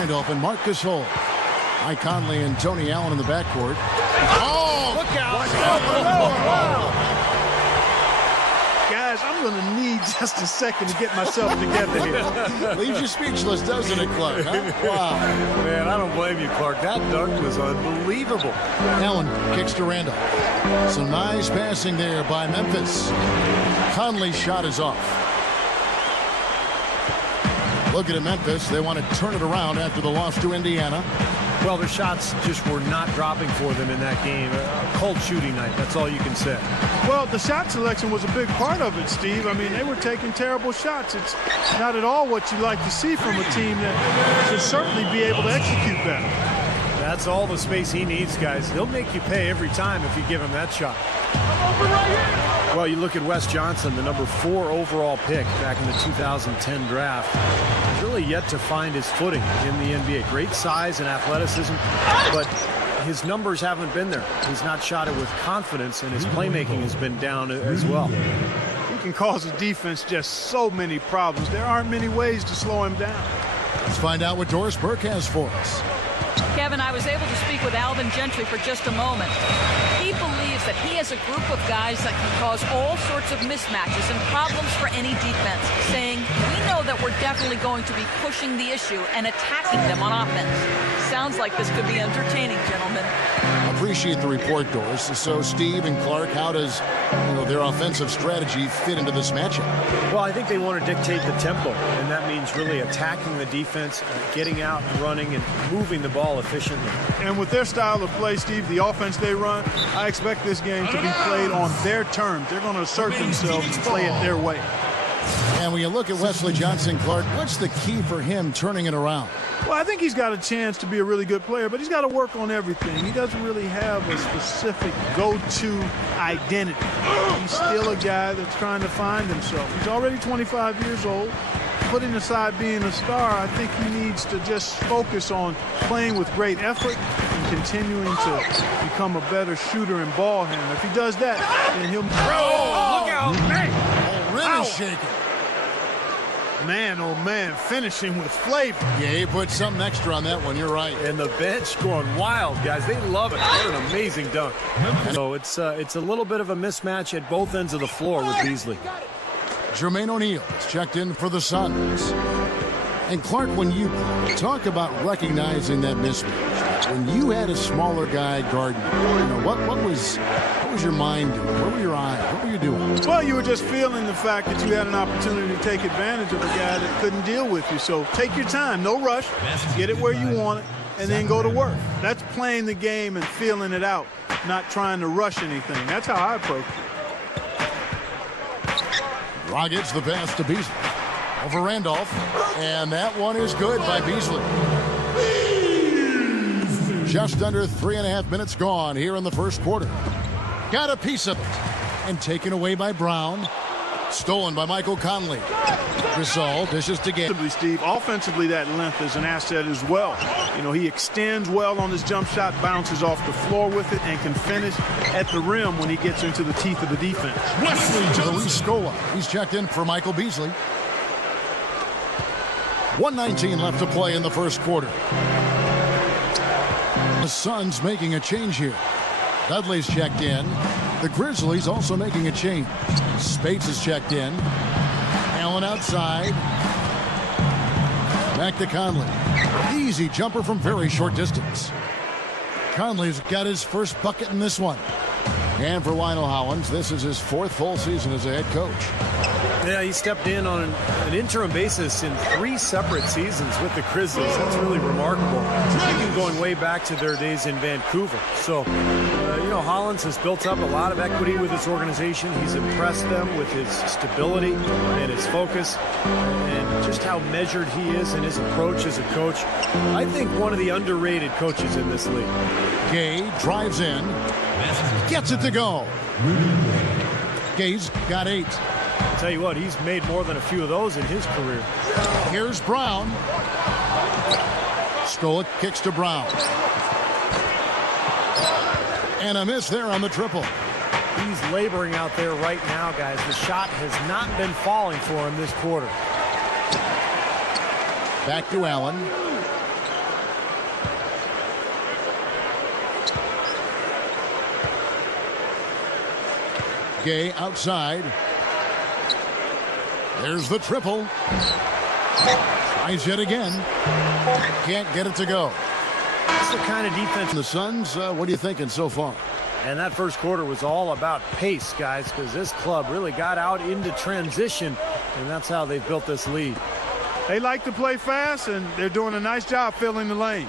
And open Marc Gasol. Mike Conley and Tony Allen in the backcourt. Oh, look out! Guys, I'm going to need just a second to get myself together here. Leaves you speechless, doesn't it, Clark? Huh? Wow. Man, I don't blame you, Clark. That dunk was unbelievable. Allen kicks to Randall. Some nice passing there by Memphis. Conley's shot is off. Looking at Memphis, they want to turn it around after the loss to Indiana. Well, their shots just were not dropping for them in that game. A cold shooting night, that's all you can say. Well, the shot selection was a big part of it, Steve. I mean, they were taking terrible shots. It's not at all what you like to see from a team that should certainly be able to execute better. That's all the space he needs, guys. He'll make you pay every time if you give him that shot. Well, you look at Wes Johnson, the number 4 overall pick back in the 2010 draft. He's really yet to find his footing in the NBA. Great size and athleticism, but his numbers haven't been there. He's not shot it with confidence, and his playmaking has been down as well. He can cause the defense just so many problems. There aren't many ways to slow him down. Let's find out what Doris Burke has for us. Kevin, I was able to speak with Alvin Gentry for just a moment. He believes that he has a group of guys that can cause all sorts of mismatches and problems for any defense, saying, we know that we're definitely going to be pushing the issue and attacking them on offense. Sounds like this could be entertaining, gentlemen. Appreciate the report, Doris. So, Steve and Clark, how does their offensive strategy fit into this matchup? Well, I think they want to dictate the tempo, and that means really attacking the defense, getting out and running and moving the ball efficiently. And with their style of play, Steve, the offense they run, I expect this game to be played on their terms. They're going to assert themselves and play it their way. And when you look at Wesley Johnson, Clark, what's the key for him turning it around? Well, I think he's got a chance to be a really good player, but he's got to work on everything. He doesn't really have a specific go-to identity. He's still a guy that's trying to find himself. He's already 25 years old. Putting aside being a star, I think he needs to just focus on playing with great effort and continuing to become a better shooter and ball handler. If he does that, then he'll... Oh, look out! Oh, rim is shaking. Man, oh man, finishing with flavor. Yeah, he put something extra on that one. You're right. And the bench going wild, guys. They love it. What an amazing dunk. So it's a little bit of a mismatch at both ends of the floor with Beasley. Jermaine O'Neal is checked in for the Suns. And Clark, when you talk about recognizing that mismatch, when you had a smaller guy guarding, what was your mind doing? Where were your eyes? What were you doing? Well, you were just feeling the fact that you had an opportunity to take advantage of a guy that couldn't deal with you. So take your time, no rush, get it where you want it, and then go to work. That's playing the game and feeling it out, not trying to rush anything. That's how I approach it. Rockets the pass to Beasley. Over Randolph. And that one is good by Beasley. Just under 3.5 minutes gone here in the first quarter. Got a piece of it. And taken away by Brown. Stolen by Michael Conley. Gasol dishes to Gay. Steve, offensively, that length is an asset as well. He extends well on his jump shot, bounces off the floor with it, and can finish at the rim when he gets into the teeth of the defense. Wesley to Luis Scola. He's checked in for Michael Beasley. 1:19 left to play in the first quarter. The Suns making a change here. Dudley's checked in. The Grizzlies also making a change. Spates is checked in. Allen outside. Back to Conley. Easy jumper from very short distance. Conley's got his first bucket in this one. And for Lionel Hollins, this is his 4th full season as a head coach. Yeah, he stepped in on an interim basis in 3 separate seasons with the Grizzlies. That's really remarkable. Even going way back to their days in Vancouver. So, Hollins has built up a lot of equity with this organization. He's impressed them with his stability and his focus and just how measured he is in his approach as a coach. I think one of the underrated coaches in this league. Gay drives in. Gets it to go. Gay's got 8. I'll tell you what, he's made more than a few of those in his career. Here's Brown. Scola kicks to Brown. And a miss there on the triple. He's laboring out there right now, guys. The shot has not been falling for him this quarter. Back to Allen. Gay outside. There's the triple. Tries yet again. Can't get it to go. It's the kind of defense. The Suns, what are you thinking so far? And that first quarter was all about pace, guys, because this club really got out into transition, and that's how they've built this lead. They like to play fast, and they're doing a nice job filling the lane.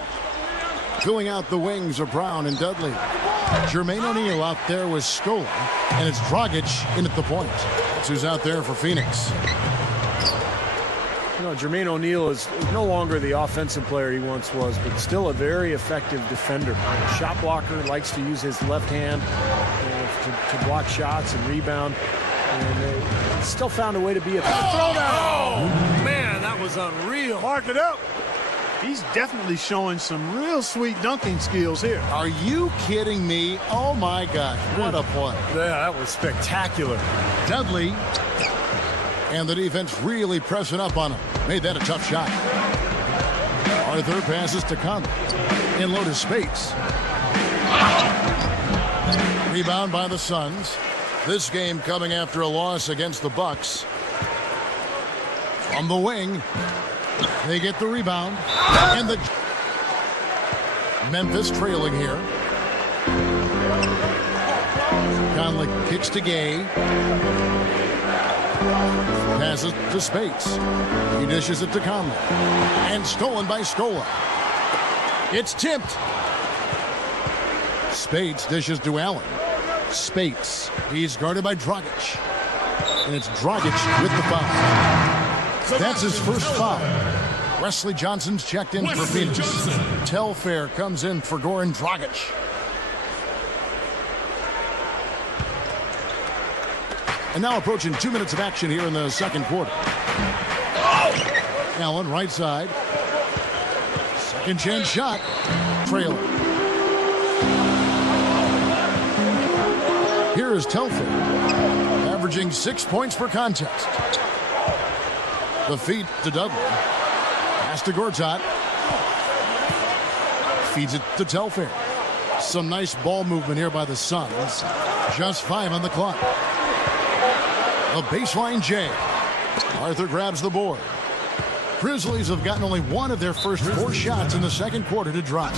Filling out the wings are Brown and Dudley. Jermaine O'Neal out there with Scola, and it's Dragic in at the point. That's who's out there for Phoenix. You know, Jermaine O'Neal is no longer the offensive player he once was, but still a very effective defender. A shot blocker, likes to use his left hand to block shots and rebound. And still found a way to be a throwdown. Oh, man, that was unreal. Mark it up. He's definitely showing some real sweet dunking skills here. Are you kidding me? Oh, my gosh. What a play. Yeah, that was spectacular. Dudley. And the defense really pressing up on him. Made that a tough shot. Arthur passes to Conley. In low to Spates. Rebound by the Suns. This game coming after a loss against the Bucks. From the wing. They get the rebound. And the Memphis trailing here. Conley kicks to Gay. Passes to Spates. He dishes it to Conley. And stolen by Scola. It's tipped. Spates dishes to Allen. Spates. He's guarded by Dragic. And it's Dragic with the foul. That's his first foul. Wesley Johnson's checked in for Phoenix. Telfair comes in for Goran Dragic. And now approaching 2 minutes of action here in the second quarter. Allen, right side. Second chance shot. Trailer. Here is Telfair, averaging 6 points per contest. The feed to Dudley. Pass to Gortat. Feeds it to Telfair. Some nice ball movement here by the Suns. Just 5 on the clock. A baseline J. Arthur grabs the board. Grizzlies have gotten only one of their first 4 shots in the second quarter to drop.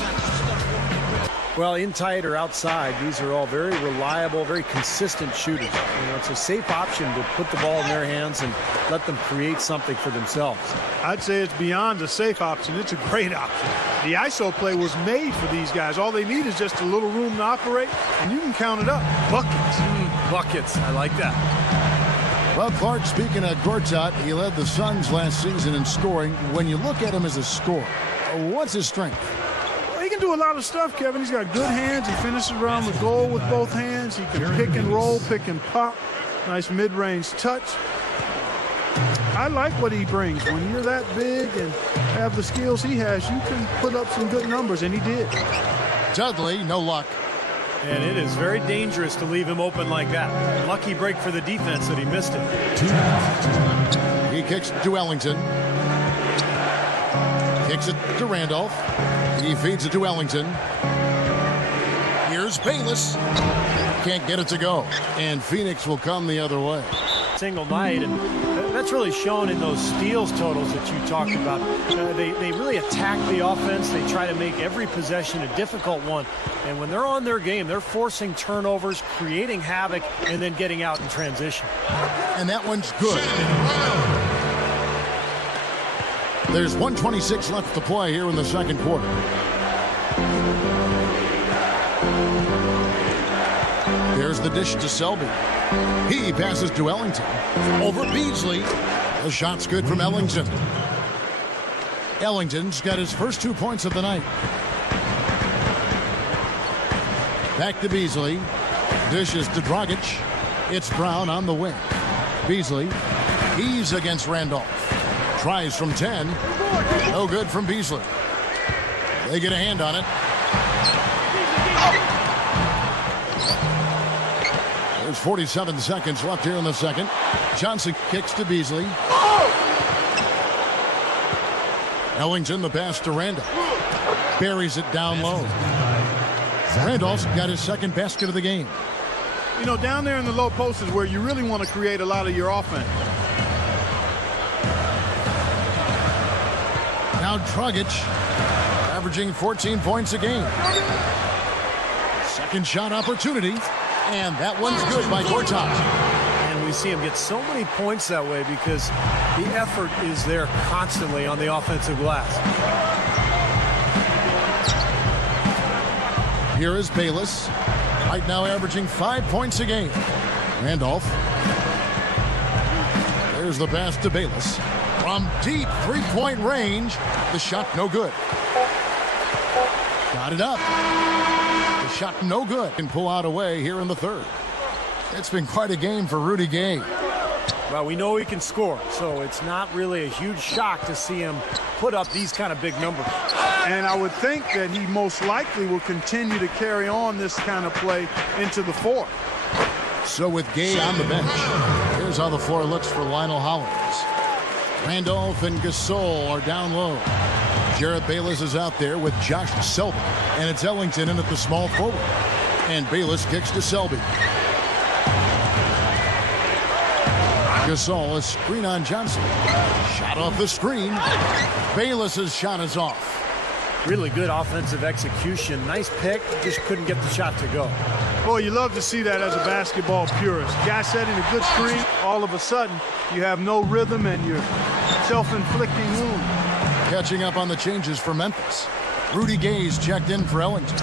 Well, in tight or outside, these are all very reliable, very consistent shooters. You know, it's a safe option to put the ball in their hands and let them create something for themselves. I'd say it's beyond a safe option. It's a great option. The ISO play was made for these guys. All they need is just a little room to operate, and you can count it up. Buckets. Buckets. I like that. Well, Clark, speaking of Gortat, he led the Suns last season in scoring. When you look at him as a scorer, what's his strength? Well, he can do a lot of stuff, Kevin. He's got good hands. He finishes around the goal with both hands. He can pick and roll, pick and pop. Nice mid-range touch. I like what he brings. When you're that big and have the skills he has, you can put up some good numbers, and he did. Dudley, no luck. And it is very dangerous to leave him open like that. Lucky break for the defense that he missed it. He kicks to Ellington. Kicks it to Randolph. He feeds it to Ellington. Here's Bayless. Can't get it to go. And Phoenix will come the other way. Single night, and that's really shown in those steals totals that you talked about. They really attack the offense. They try to make every possession a difficult one. And when they're on their game, they're forcing turnovers, creating havoc, and then getting out in transition. And that one's good. There's 1:26 left to play here in the second quarter. There's the dish to Selby. He passes to Ellington. Over Beasley. The shot's good from Ellington. Ellington's got his first 2 points of the night. Back to Beasley. Dishes to Dragic. It's Brown on the wing. Beasley. He's against Randolph. Tries from 10. No good from Beasley. They get a hand on it. There's 47 seconds left here in the second. Johnson kicks to Beasley. Ellington, the pass to Randolph. Buries it down low. Randolph's got his second basket of the game. You know, down there in the low post is where you really want to create a lot of your offense. Now Dragic, averaging 14 points a game. Second shot opportunity, and that one's good by Gortat. And we see him get so many points that way because the effort is there constantly on the offensive glass. Here is Bayless, right now averaging 5 points a game. Randolph. There's the pass to Bayless. From deep three-point range, the shot no good. Got it up. The shot no good. Can pull out away here in the third. It's been quite a game for Rudy Gay. Well, we know he can score, so it's not really a huge shock to see him put up these kind of big numbers. And I would think that he most likely will continue to carry on this kind of play into the fourth. So with Gay on the bench, here's how the floor looks for Lionel Hollins. Randolph and Gasol are down low. Jarrett Bayless is out there with Josh Selby, and it's Ellington in at the small forward. And Bayless kicks to Selby. Gasol, a screen on Johnson. Shot off the screen. Bayless's shot is off. Really good offensive execution. Nice pick, just couldn't get the shot to go. Boy, you love to see that as a basketball purist. Guy setting a good screen, all of a sudden, you have no rhythm and you're self-inflicting wound. Catching up on the changes for Memphis. Rudy Gay's checked in for Ellington.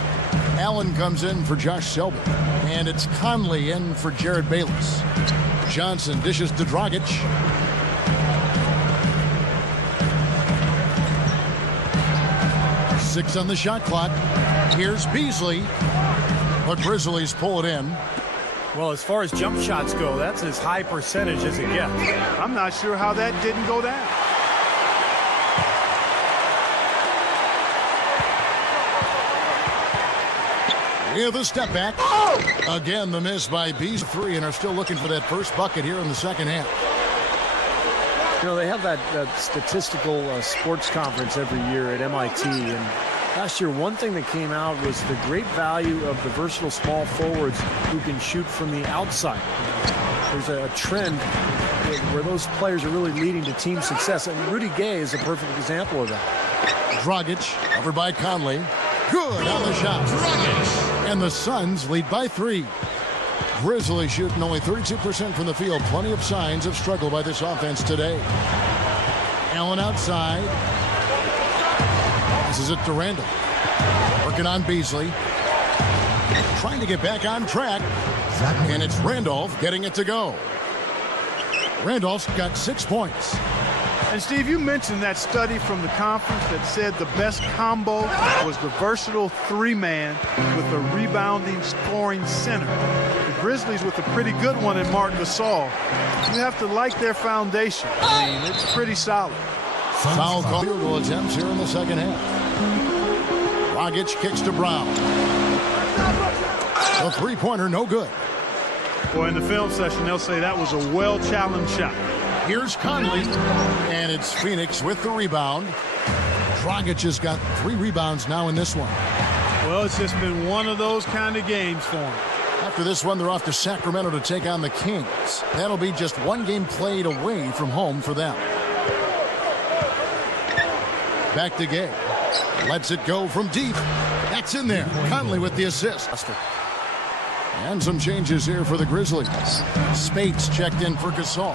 Allen comes in for Josh Selby. And it's Conley in for Jarrett Bayless. Johnson dishes to Dragic. Six on the shot clock. Here's Beasley. But Grizzlies pull it in. Well, as far as jump shots go, that's as high percentage as it gets. I'm not sure how that didn't go down. With a step back. Again, the miss by Beasley. Three, and are still looking for that first bucket here in the second half. You know, they have that statistical sports conference every year at MIT, and last year one thing that came out was the great value of the versatile small forwards who can shoot from the outside. There's a trend where those players are really leading to team success, and Rudy Gay is a perfect example of that. Dragic, covered by Conley. Good on the shot. And the Suns lead by 3. Grizzlies shooting only 32% from the field. Plenty of signs of struggle by this offense today. Allen outside. This is it to Randall. Working on Beasley. Trying to get back on track. And it's Randolph getting it to go. Randolph's got 6 points. And Steve, you mentioned that study from the conference that said the best combo was the versatile three-man with a rebounding scoring center. The Grizzlies with a pretty good one in Marc Gasol. You have to like their foundation. I mean, it's pretty solid. Foul call. Field goal attempts here in the second half. Dragic kicks to Brown. A three-pointer, no good. Boy, in the film session, they'll say that was a well-challenged shot. Here's Conley, and it's Phoenix with the rebound. Dragic has got 3 rebounds now in this one. Well, it's just been one of those kind of games for him. After this one, they're off to Sacramento to take on the Kings. That'll be just one game played away from home for them. Back to Gay. Lets it go from deep. That's in there. Conley with the assist. And some changes here for the Grizzlies. Spates checked in for Gasol.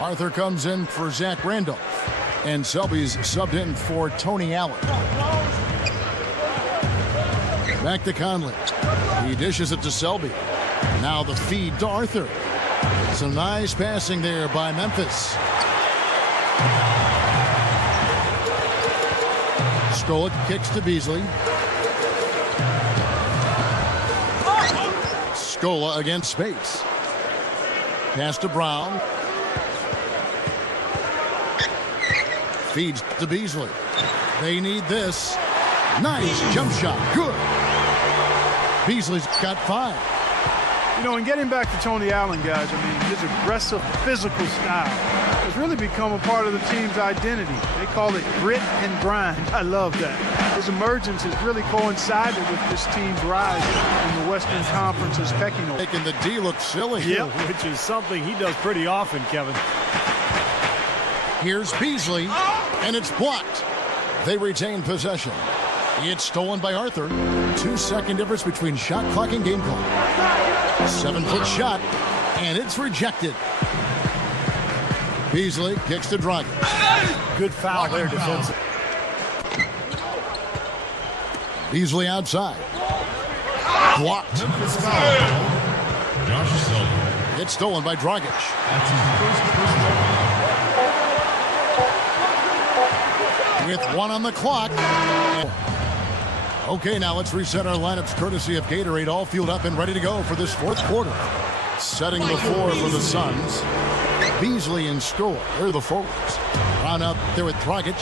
Arthur comes in for Zach Randolph. And Selby's subbed in for Tony Allen. Back to Conley. He dishes it to Selby. Now the feed to Arthur. Some nice passing there by Memphis. Skolnick kicks to Beasley. Scola against Spates. Pass to Brown. Feeds to Beasley. They need this. Nice jump shot. Good. Beasley's got 5. You know, and getting back to Tony Allen, guys, I mean, his aggressive physical style has really become a part of the team's identity. They call it grit and grind. I love that. His emergence has really coincided with this team's rise in the Western Conference's pecking order. Making the D look silly. Yeah, which is something he does pretty often, Kevin. Here's Beasley, and it's blocked. They retain possession. It's stolen by Arthur. 2-second difference between shot clock and game clock. 7-foot shot, and it's rejected. Beasley kicks to Dragic. Good foul there, defensive. Beasley outside. Blocked. It's stolen by Dragic. With 1 on the clock. Okay, now let's reset our lineups courtesy of Gatorade, all fueled up and ready to go for this fourth quarter. Setting the floor for the Suns. Beasley in score. They're the forwards. On up there with Dragic.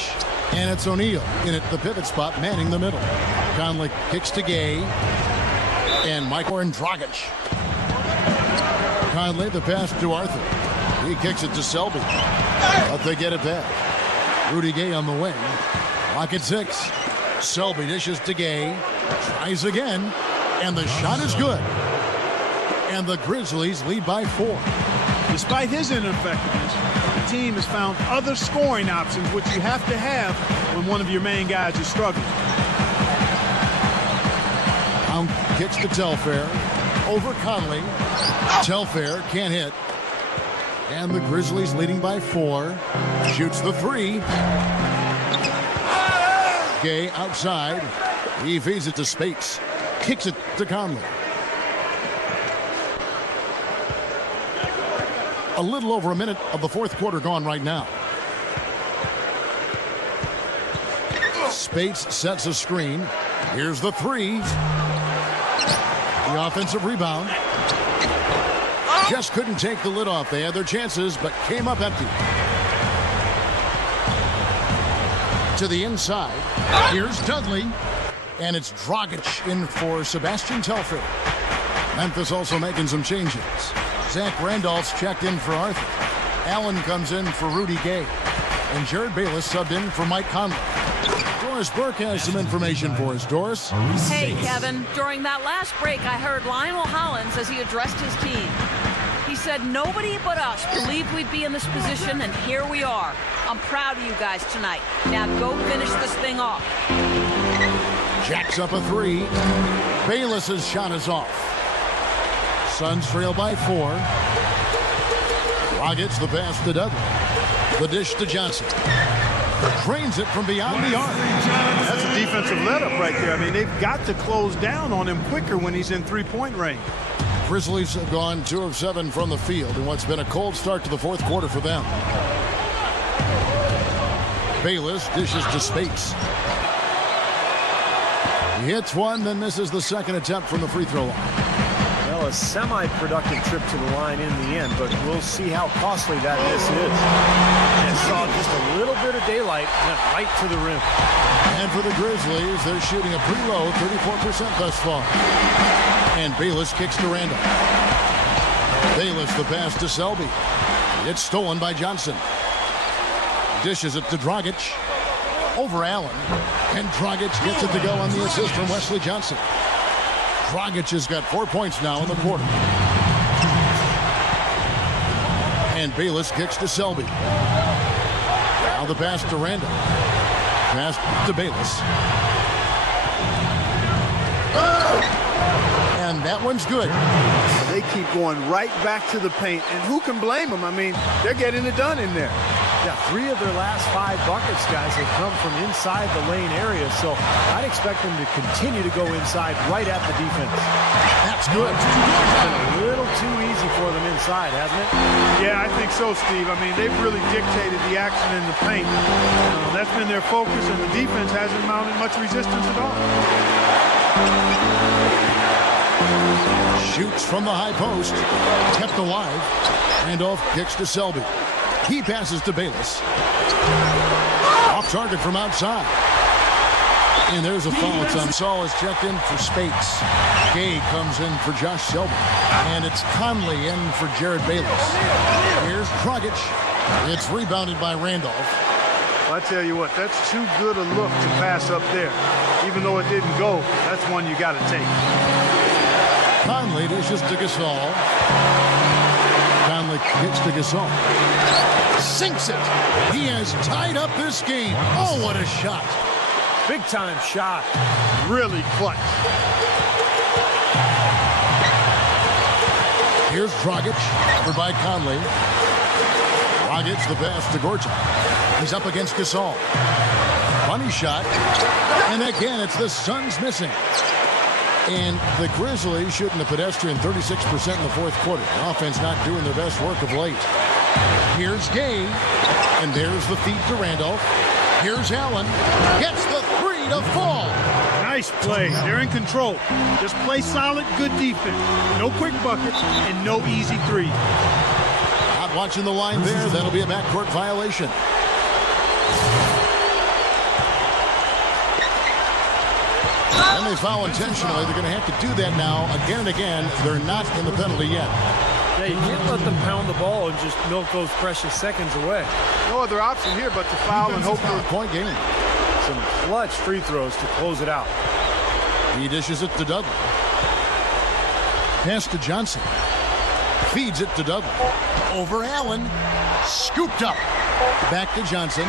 And it's O'Neal in at the pivot spot, manning the middle. Conley kicks to Gay. And Michael and Dragic. Conley, the pass to Arthur. He kicks it to Selby. But they get it back. Rudy Gay on the wing. Clock at 6. Selby dishes to Gay. Tries again. And the shot is good. And the Grizzlies lead by 4. Despite his ineffectiveness, the team has found other scoring options, which you have to have when one of your main guys is struggling. Brown kicks to Telfair. Over Conley. Telfair can't hit. And the Grizzlies leading by 4. Shoots the 3. Gay outside. He feeds it to Spates. Kicks it to Conley. A little over a minute of the fourth quarter gone right now. Spates sets a screen. Here's the 3. The offensive rebound. Just couldn't take the lid off. They had their chances, but came up empty. To the inside. Here's Dudley. And it's Dragic in for Sebastian Telfair. Memphis also making some changes. Zach Randolph's checked in for Arthur. Allen comes in for Rudy Gay. And Jared Bayless subbed in for Mike Conley. Doris Burke has some information for us. Doris? Hey, Kevin. During that last break, I heard Lionel Hollins as he addressed his team. He said nobody but us believed we'd be in this position, and here we are. I'm proud of you guys tonight. Now go finish this thing off. Jacks up a 3. Bayless's shot is off. Suns trail by 4. Dragic the pass to Dudley. The dish to Johnson. Drains it from beyond the arc. That's a defensive let-up right there. I mean, they've got to close down on him quicker when he's in three-point range. Grizzlies have gone 2 of 7 from the field in what's been a cold start to the fourth quarter for them. Bayless dishes to Spates. He hits one, then misses the second attempt from the free throw line. Well, a semi-productive trip to the line in the end, but we'll see how costly that miss is. And saw just a little bit of daylight, went right to the rim. And for the Grizzlies, they're shooting a pretty low 34% thus far. And Bayless kicks to Randall. Bayless the pass to Selby. It's stolen by Johnson. Dishes it to Dragic. Over Allen. And Dragic gets it to go on the assist from Wesley Johnson. Dragic has got 4 points now in the quarter. And Bayless kicks to Selby. Now the pass to Randall. Pass to Bayless. And that one's good. They keep going right back to the paint, and who can blame them? I mean, they're getting it done in there. Yeah, 3 of their last 5 buckets, guys, have come from inside the lane area, so I'd expect them to continue to go inside right at the defense. That's good. It's been a little too easy for them inside, hasn't it? Yeah, I think so, Steve. I mean, they've really dictated the action in the paint. That's been their focus, and the defense hasn't mounted much resistance at all. Shoots from the high post. Kept alive. Randolph kicks to Selby. He passes to Bayless. Off target from outside. And there's a foul. Saul is checked in for Spates. Gay comes in for Josh Selby. And it's Conley in for Jared Bayless. Here's Dragic. It's rebounded by Randolph. I tell you what, that's too good a look to pass up there. Even though it didn't go, that's one you got to take. Conley dishes to Gasol. Conley gets to Gasol. Sinks it. He has tied up this game. Oh, what a shot. Big time shot. Really clutch. Here's Dragic, over by Conley. Dragic, the pass to Gortat. He's up against Gasol. Funny shot. And again, it's the Suns missing. And the Grizzlies shooting a pedestrian 36% in the fourth quarter. The offense not doing their best work of late. Here's Gay. And there's the feed to Randolph. Here's Allen. Gets the three to fall. Nice play. They're in control. Just play solid, good defense. No quick buckets and no easy three. Not watching the line there. That'll be a backcourt violation. And they foul intentionally. They're going to have to do that now again and again. They're not in the penalty yet. Yeah, you can't let them pound the ball and just milk those precious seconds away. No other option here but to foul and hope for a point game. Some clutch free throws to close it out. He dishes it to Dudley. Pass to Johnson. Feeds it to Dudley. Over Allen. Scooped up. Back to Johnson.